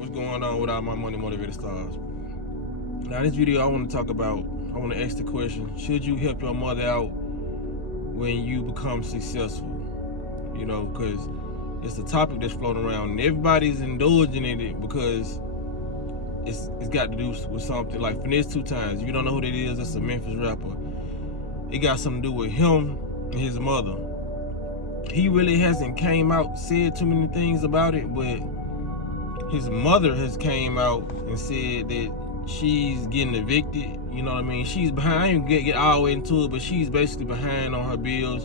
What's going on with all my money motivated stars? Now, this video I want to ask the question: should you help your mother out when you become successful? You know, because it's a topic that's floating around, and everybody's indulging in it because it's got to do with something like Finesse 2TYMES. If you don't know who that is, that's a Memphis rapper. It got something to do with him and his mother. He really hasn't came out, said too many things about it, but his mother has came out and said that she's getting evicted. You know what I mean? She's behind. I ain't get all the way into it, but she's basically behind on her bills,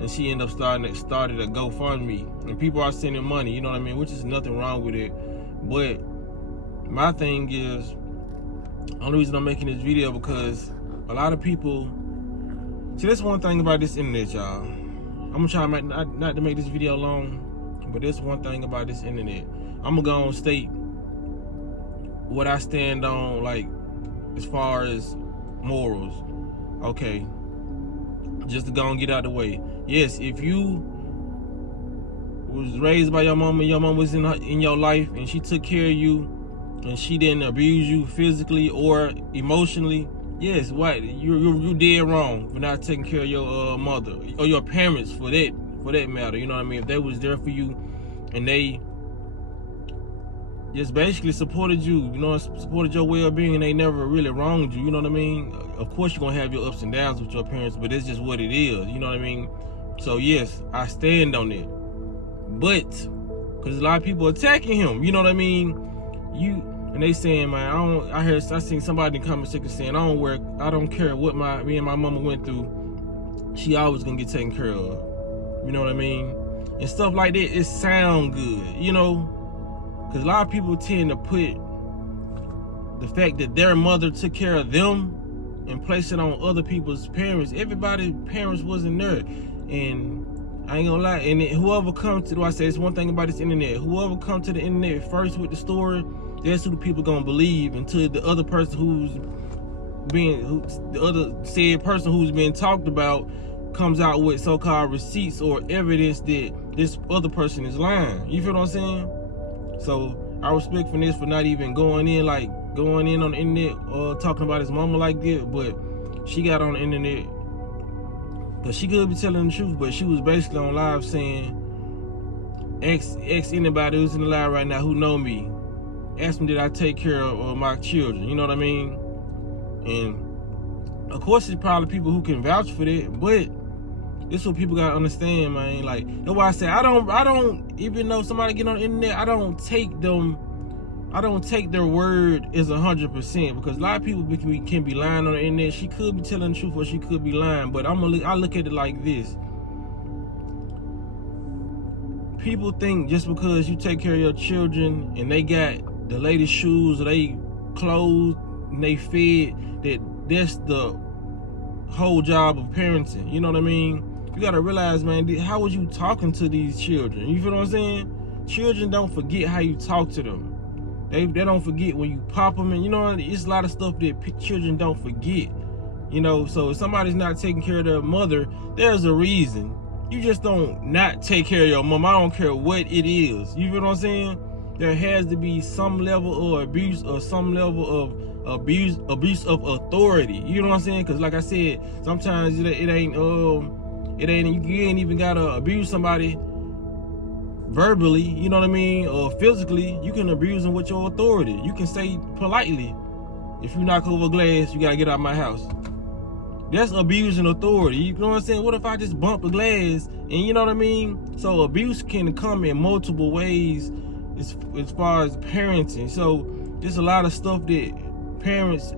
and she ended up started a GoFundMe, and people are sending money. You know what I mean? Which is nothing wrong with it. But my thing is, the only reason I'm making this video because a lot of people. See, that's one thing about this internet, y'all. I'm gonna try not to make this video long, but there's one thing about this internet. I'm gonna go and state what I stand on, like as far as morals. Okay, just to go and get out of the way. Yes, if you was raised by your mama, your mom was in your life, and she took care of you, and she didn't abuse you physically or emotionally. Yes, what you did wrong for not taking care of your mother or your parents for that matter. You know what I mean? If they was there for you and they just basically supported you, you know, supported your well-being, and they never really wronged you. You know what I mean? Of course, you're gonna have your ups and downs with your parents, but it's just what it is. You know what I mean? So yes, I stand on it, but because a lot of people attacking him. You know what I mean? And they saying, man, I seen somebody in the comment section saying, I don't care what me and my mama went through, she always gonna get taken care of. You know what I mean? And stuff like that, it sound good, you know? Because a lot of people tend to put the fact that their mother took care of them and place it on other people's parents. Everybody's parents wasn't there. And I ain't gonna lie, and whoever comes to, I say it's one thing about this internet, whoever comes to the internet first with the story, that's who the people gonna believe, until the other person the other said person who's being talked about comes out with so-called receipts or evidence that this other person is lying. You feel what I'm saying? So I respect Finesse for not even going in on the internet or talking about his mama like that, but she got on the internet because she could be telling the truth, but she was basically on live saying, ask anybody who's in the live right now who know me, ask me did I take care of my children. You know what I mean? And of course, there's probably people who can vouch for that, but this is what people gotta understand, man. Like, that's why I say I don't even though somebody get on the internet, I don't take their word as 100%, because a lot of people can be lying on the internet. She could be telling the truth or she could be lying, but I look at it like this. People think just because you take care of your children and they got the latest shoes or they clothes and they fed, that's the whole job of parenting. You know what I mean? You gotta realize, man, how was you talking to these children? You feel what I'm saying? Children don't forget how you talk to them. They don't forget when you pop them, and you know, it's a lot of stuff that children don't forget. You know, so if somebody's not taking care of their mother, there's a reason. You just don't not take care of your mom. I don't care what it is. You feel what I'm saying? There has to be some level of abuse or some level of abuse of authority. You know what I'm saying? Because like I said, sometimes it ain't you ain't even gotta abuse somebody verbally, you know what I mean, or physically. You can abuse them with your authority. You can say politely, if you knock over a glass, you gotta get out of my house. That's abusing authority. You know what I'm saying? What if I just bump a glass? And you know what I mean? So abuse can come in multiple ways as far as parenting. So there's a lot of stuff that parents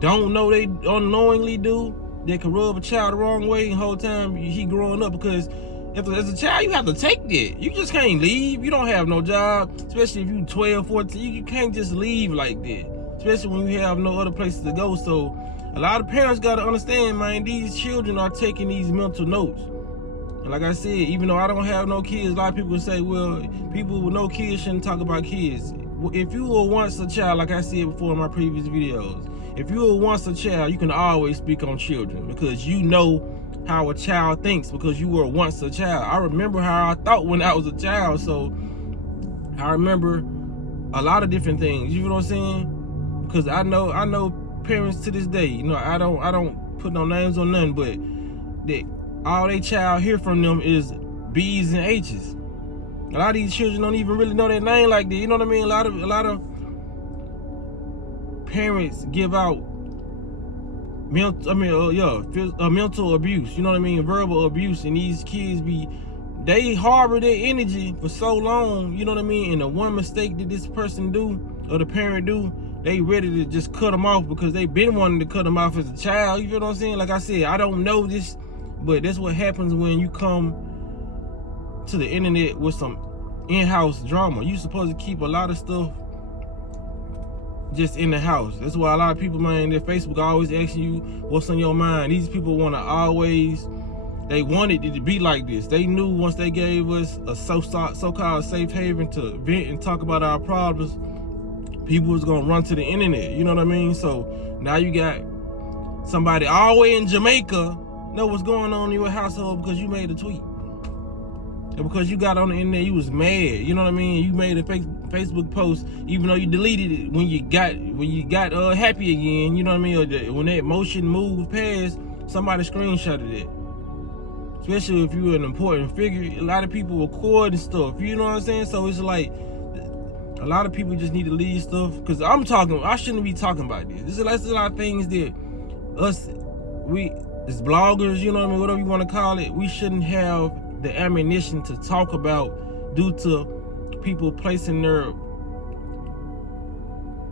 don't know they unknowingly do that can rub a child the wrong way the whole time he growing up, because as a child, you have to take that. You just can't leave. You don't have no job, especially if you 12, 14. You can't just leave like that, especially when you have no other places to go. So a lot of parents got to understand, man, these children are taking these mental notes. And like I said, even though I don't have no kids, a lot of people say, well, people with no kids shouldn't talk about kids. If you were once a child, like I said before in my previous videos, if you were once a child, you can always speak on children, because you know how a child thinks, because you were once a child. I remember how I thought when I was a child, so I remember a lot of different things. You know what I'm saying? Because I know parents to this day. You know, I don't put no names on nothing, but all they child hear from them is B's and H's. A lot of these children don't even really know their name like that. You know what I mean? A lot of parents give out mental abuse. You know what I mean? Verbal abuse, and these kids they harbor their energy for so long. You know what I mean? And the one mistake that this person do or the parent do, they ready to just cut them off because they been wanting to cut them off as a child. You feel what I'm saying? Like I said, I don't know this, but that's what happens when you come to the internet with some in-house drama. You supposed to keep a lot of stuff just in the house. That's why a lot of people, man, their Facebook always asking you what's on your mind. These people want to always, they wanted it to be like this. They knew once they gave us a so-called safe haven to vent and talk about our problems, people was gonna run to the internet. You know what I mean? So now you got somebody all the way in Jamaica know what's going on in your household because you made a tweet. And because you got on the internet, you was mad. You know what I mean? You made a Facebook post, even though you deleted it when you got happy again. You know what I mean? Or when that emotion moved past, somebody screenshotted it. Especially if you're an important figure, a lot of people record and stuff. You know what I'm saying? So it's like a lot of people just need to leave stuff. Because I shouldn't be talking about this. There's a lot of things that we as bloggers, you know what I mean, whatever you want to call it, we shouldn't have the ammunition to talk about due to people placing their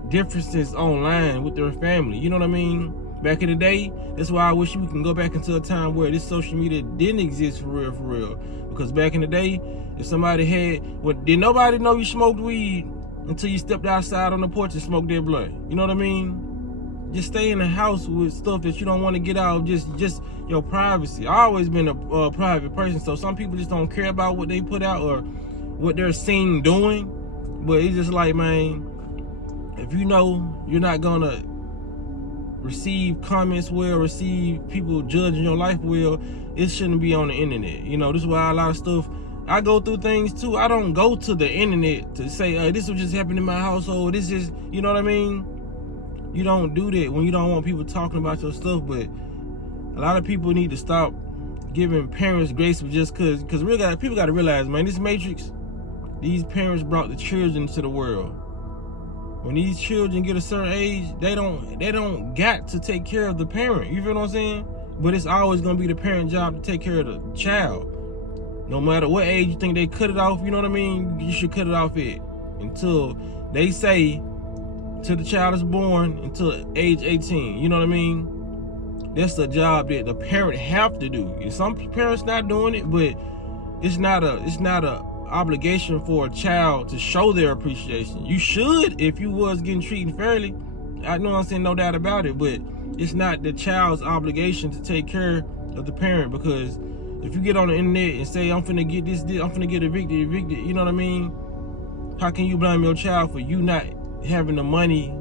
differences online with their family. You know what I mean? Back in the day, that's why I wish we can go back into a time where this social media didn't exist for real. Because back in the day, if somebody did nobody know you smoked weed until you stepped outside on the porch and smoked their blunt. You know what I mean? Just stay in the house with stuff that you don't want to get out, just your privacy. I've always been a private person, so some people just don't care about what they put out or what they're seen doing. But it's just like, man, if you know you're not gonna receive comments well, receive people judging your life well, it shouldn't be on the internet. You know, this is why a lot of stuff, I go through things too. I don't go to the internet to say, this will just happen in my household. This is, you know what I mean? You don't do that when you don't want people talking about your stuff. But a lot of people need to stop giving parents grace just because people got to realize, man, this matrix, these parents brought the children into the world. When these children get a certain age, they don't got to take care of the parent. You feel what I'm saying? But it's always gonna be the parent job to take care of the child. No matter what age you think they cut it off, you know what I mean? You should cut it off until they say, till the child is born, until age 18. You know what I mean? That's the job that the parent have to do. And some parents not doing it, but it's not a obligation for a child to show their appreciation. You should, if you was getting treated fairly. I know I'm saying, no doubt about it, but it's not the child's obligation to take care of the parent. Because if you get on the internet and say, I'm finna get this, I'm finna get evicted, you know what I mean? How can you blame your child for you not having the money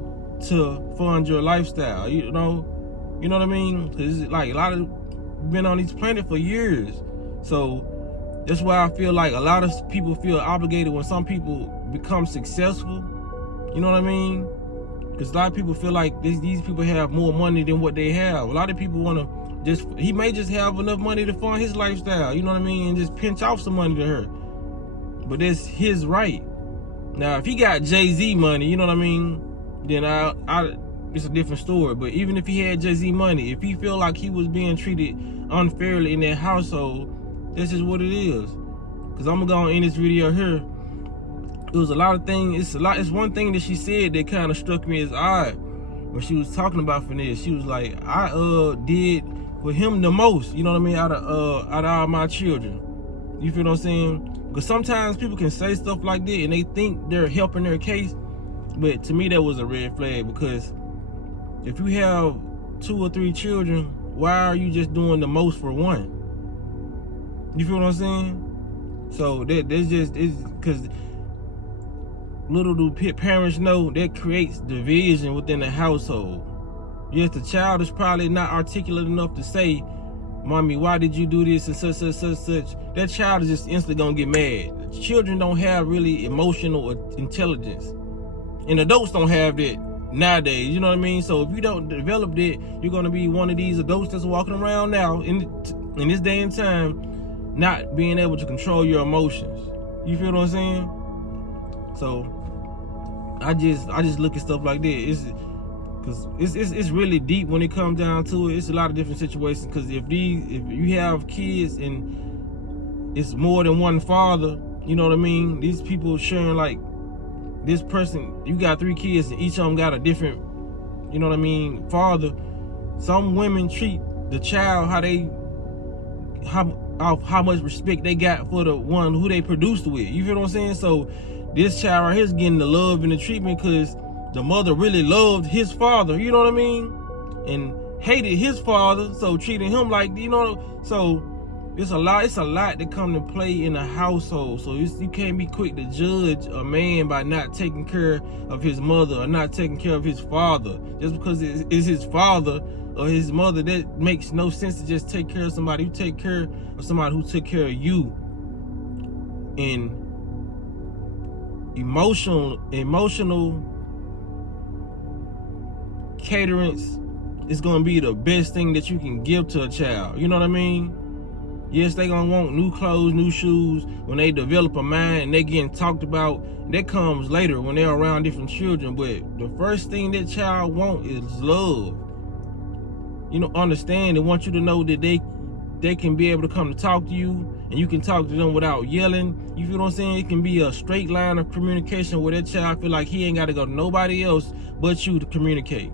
to fund your lifestyle? You know what I mean? Because like a lot of been on this planet for years. So that's why I feel like a lot of people feel obligated when some people become successful. You know what I mean? Because a lot of people feel like these people have more money than what they have. A lot of people want to he may just have enough money to fund his lifestyle, you know what I mean? And just pinch off some money to her. But that's his right. Now, if he got Jay-Z money, you know what I mean? Then it's a different story. But even if he had Jay-Z money, if he feel like he was being treated unfairly in that household, this is what it is. Because I'm gonna go and end this video here. It was a lot of things. It's one thing that she said that kind of struck me as odd when she was talking about Finesse. She was like, I did for him the most, you know what I mean, out of all my children. You feel what I'm saying? Because sometimes people can say stuff like that and they think they're helping their case. But to me, that was a red flag. Because if you have 2 or 3 children, why are you just doing the most for one? You feel what I'm saying? So that's just, it's because little do parents know that creates division within the household. Yes, the child is probably not articulate enough to say, Mommy, why did you do this and such. That child is just instantly gonna get mad. Children don't have really emotional intelligence. And adults don't have that nowadays, you know what I mean? So if you don't develop that, you're gonna be one of these adults that's walking around now in this day and time, not being able to control your emotions. You feel what I'm saying? So I just look at stuff like that. It's really deep when it comes down to it. It's a lot of different situations. Because if you have kids and it's more than one father, you know what I mean? These people sharing, like, this person, you got 3 kids and each of them got a different, you know what I mean, father. Some women treat the child how much respect they got for the one who they produced with. You feel what I'm saying? So this child right here is getting the love and the treatment because the mother really loved his father, you know what I mean? And hated his father, so treating him like, you know, so it's a lot that come to play in a household. So you can't be quick to judge a man by not taking care of his mother or not taking care of his father. Just because it's his father or his mother, that makes no sense to just take care of somebody. You take care of somebody who took care of you. And emotional caterance is gonna be the best thing that you can give to a child. You know what I mean? Yes, they gonna want new clothes, new shoes when they develop a mind and they getting talked about. That comes later when they're around different children. But the first thing that child want is love. You know, understand and want you to know that they can be able to come to talk to you and you can talk to them without yelling. You feel what I'm saying? It can be a straight line of communication where that child feel like he ain't got to go to nobody else but you to communicate.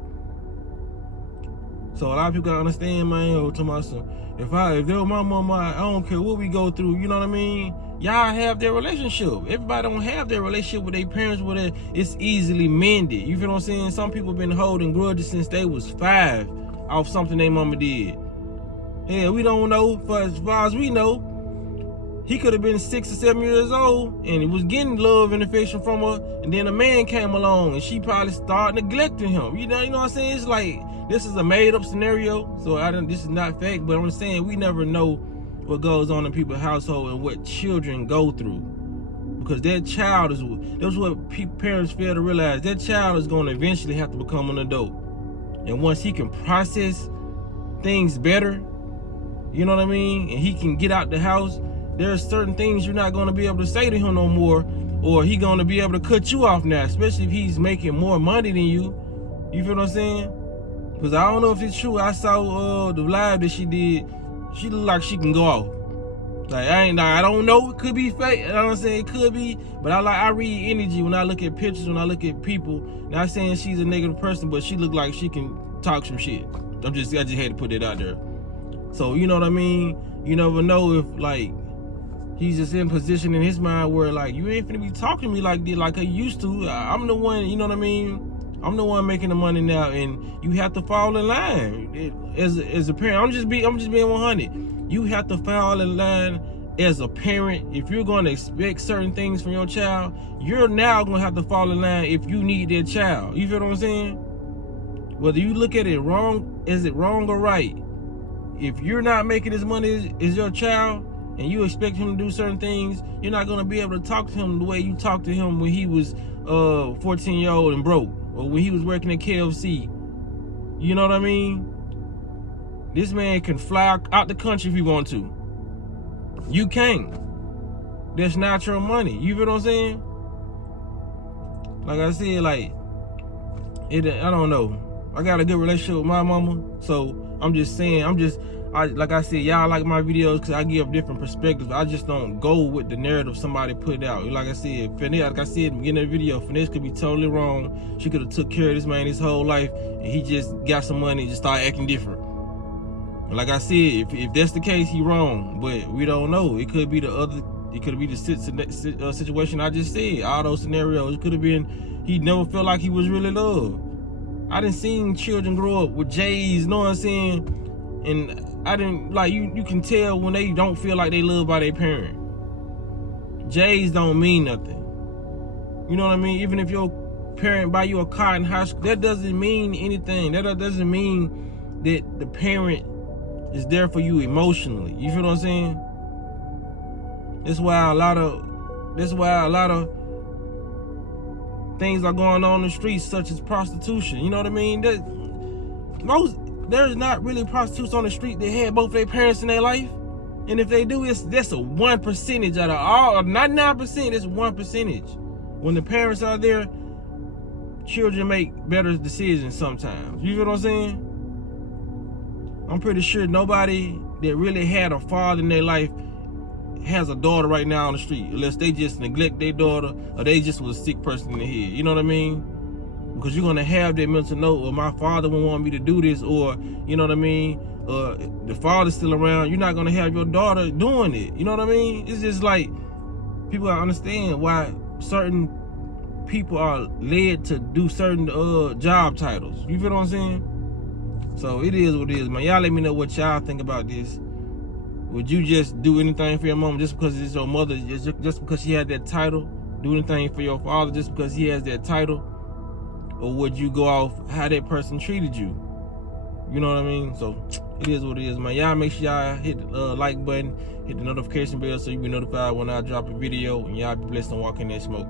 So a lot of people gotta understand, man, to myself, if they were my mama, I don't care what we go through, you know what I mean? Y'all have their relationship. Everybody don't have their relationship with their parents where it's easily mended. You feel what I'm saying? Some people been holding grudges since they was 5 off something their mama did. Hell, we don't know, for as far as we know, he could have been 6 or 7 years old and he was getting love and affection from her, and then a man came along and she probably started neglecting him. You know what I'm saying? It's like, this is a made-up scenario, so this is not fact, but I'm saying we never know what goes on in people's household and what children go through. Because that child that's what parents fail to realize. That child is going to eventually have to become an adult. And once he can process things better, you know what I mean, and he can get out the house, there's certain things you're not going to be able to say to him no more, or he going to be able to cut you off now, especially if he's making more money than you. You feel what I'm saying? Because I don't know if it's true. I saw the live that she did. She look like she can go off. Like, I don't know. It could be fake. You know what I'm saying? It could be. But I read energy when I look at pictures, when I look at people. Not saying she's a negative person, but she look like she can talk some shit. I just had to put it out there. So, you know what I mean? You never know if, like, he's just in position in his mind where, like, you ain't finna be talking to me like this, like I used to. I'm the one, you know what I mean? I'm the one making the money now, and you have to fall in line. As a parent, I'm just being 100. You have to fall in line as a parent. If you're going to expect certain things from your child, you're now going to have to fall in line if you need that child. You feel what I'm saying? Whether you look at it wrong, is it wrong or right? If you're not making as money as your child, and you expect him to do certain things, you're not going to be able to talk to him the way you talked to him when he was 14-year-old and broke, or when he was working at KFC. You know what I mean? This man can fly out the country if he want to. You can't. That's not your money. You feel what I'm saying? Like I said, like, I don't know. I got a good relationship with my mama, so I'm just saying, like I said, y'all like my videos because I give different perspectives. I just don't go with the narrative somebody put out. Like I said, Finesse, like I said in the beginning of the video, Finesse could be totally wrong. She could have took care of this man his whole life, and he just got some money and just started acting different. Like I said, if that's the case, he wrong. But we don't know. It could be the situation I just said. All those scenarios. It could have been he never felt like he was really loved. I done seen children grow up with J's, you know what I'm saying? And I didn't, like, you can tell when they don't feel like they loved by their parent. J's don't mean nothing. You know what I mean? Even if your parent buy you a car in high school, that doesn't mean anything. That doesn't mean that the parent is there for you emotionally. You feel what I'm saying? That's why a lot of things are going on in the streets, such as prostitution. You know what I mean? There's not really prostitutes on the street that had both their parents in their life. And if they do, that's a 1% out of all, 99%, it's 1%. When the parents are there, children make better decisions sometimes. You feel what I'm saying? I'm pretty sure nobody that really had a father in their life has a daughter right now on the street, unless they just neglect their daughter or they just was a sick person in the head. You know what I mean? Because you're gonna have that mental note, or my father won't want me to do this, or you know what I mean? The father's still around. You're not gonna have your daughter doing it. You know what I mean? It's just like people gotta understand why certain people are led to do certain job titles. You feel what I'm saying? So it is what it is, man. Y'all let me know what y'all think about this. Would you just do anything for your mom just because it's your mother, just because she had that title? Do anything for your father just because he has that title? Or would you go off how that person treated you? You know what I mean? So it is what it is, man. Y'all make sure y'all hit the like button, hit the notification bell so you be notified when I drop a video, and y'all be blessed and walk in that smoke.